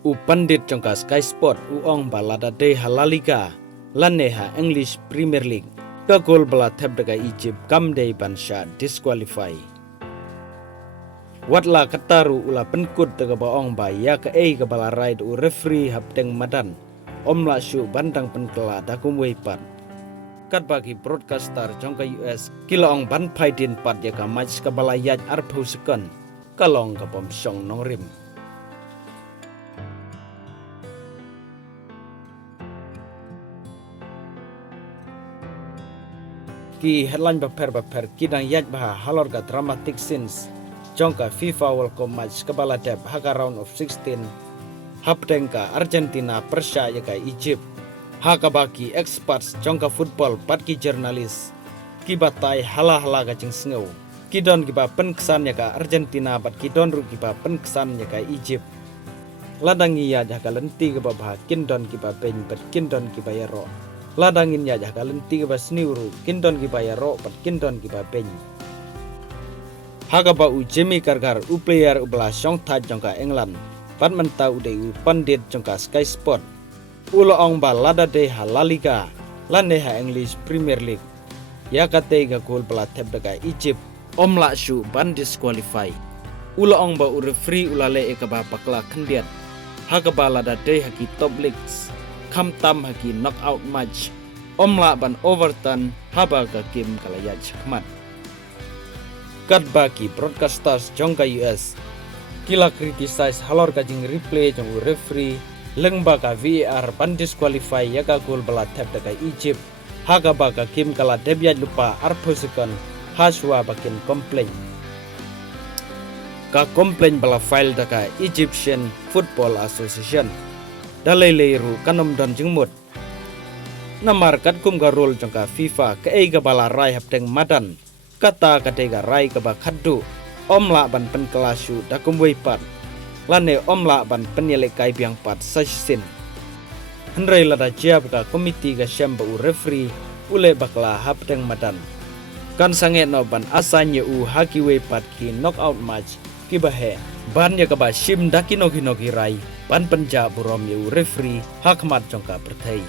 U pandit jongka Sky Sport u ong balada de halaliga laneha English Premier League ka gol bala thep daga Egypt kam de bansha disqualify. Watla kataru ula penkut daga baong ba ya ka ka bala ride u referee hapteng madan omla shu bandang penkela dakum weipat. Kat bagi broadcaster jongka US kila ong ban paidin pat ya ka match ka bala yaj arphu sekon kalong ka bom song nongrim. Ki headline baper kidang yaj baha halor ga dramatic scenes jongka FIFA World Cup match kebala dep haka round of 16 hapdengka Argentina Persia yaka Egypt haka baki experts jongka football patki jurnalis kibatai hala ga jing sngeu kidon giba penkesan yaka Argentina bat kidon ru giba penkesan yaka Egypt ladangi ya jaka lenti giba baha kindon giba ben bat kindon giba yaro ladangin ya jaka lenti giba sniuru kindon giba yaro bat kindon giba ben haga ba u Jimmy Carragher u player u bela song ta jongka England pat mentau de u pandit jongka Sky Sport ulo ong ba lada de halaliga laneha English Premier League ya kate ga gol bela thep daga Egypt omla shu ban disqualify ulo ong ba u referee ulale ka ba pakla khendiat haga ba lada de haki top leagues kham tam haki knockout match omla ban overturn haba ga game kalaya chakmat. Kat bagi broadcasters jongka US kila criticize halor kajing replay jong referee lengba ka VAR ban disqualify yaga gol bala thep daga Egypt haga baga game kala debyat lupa arposekon haswa bakin komplain ka komplain bala file daga Egyptian Football Association dalai leiru kanom don jengmut namar kat kum ga role jongka FIFA ka ga bala rai hapteng madan kata katega rai kaba khaddu omla ban pen kelasyu dakum weipat lane omla ban penyele kai biang pat sasin hendrai lada jiab ka komiti ga syamba u referee ule bakla hapteng madan kan sange no ban asanye u haki weipat ki knockout match ki bahe ban ya kaba shim dakino rai ban penja burom u referee hakmat jongka berthai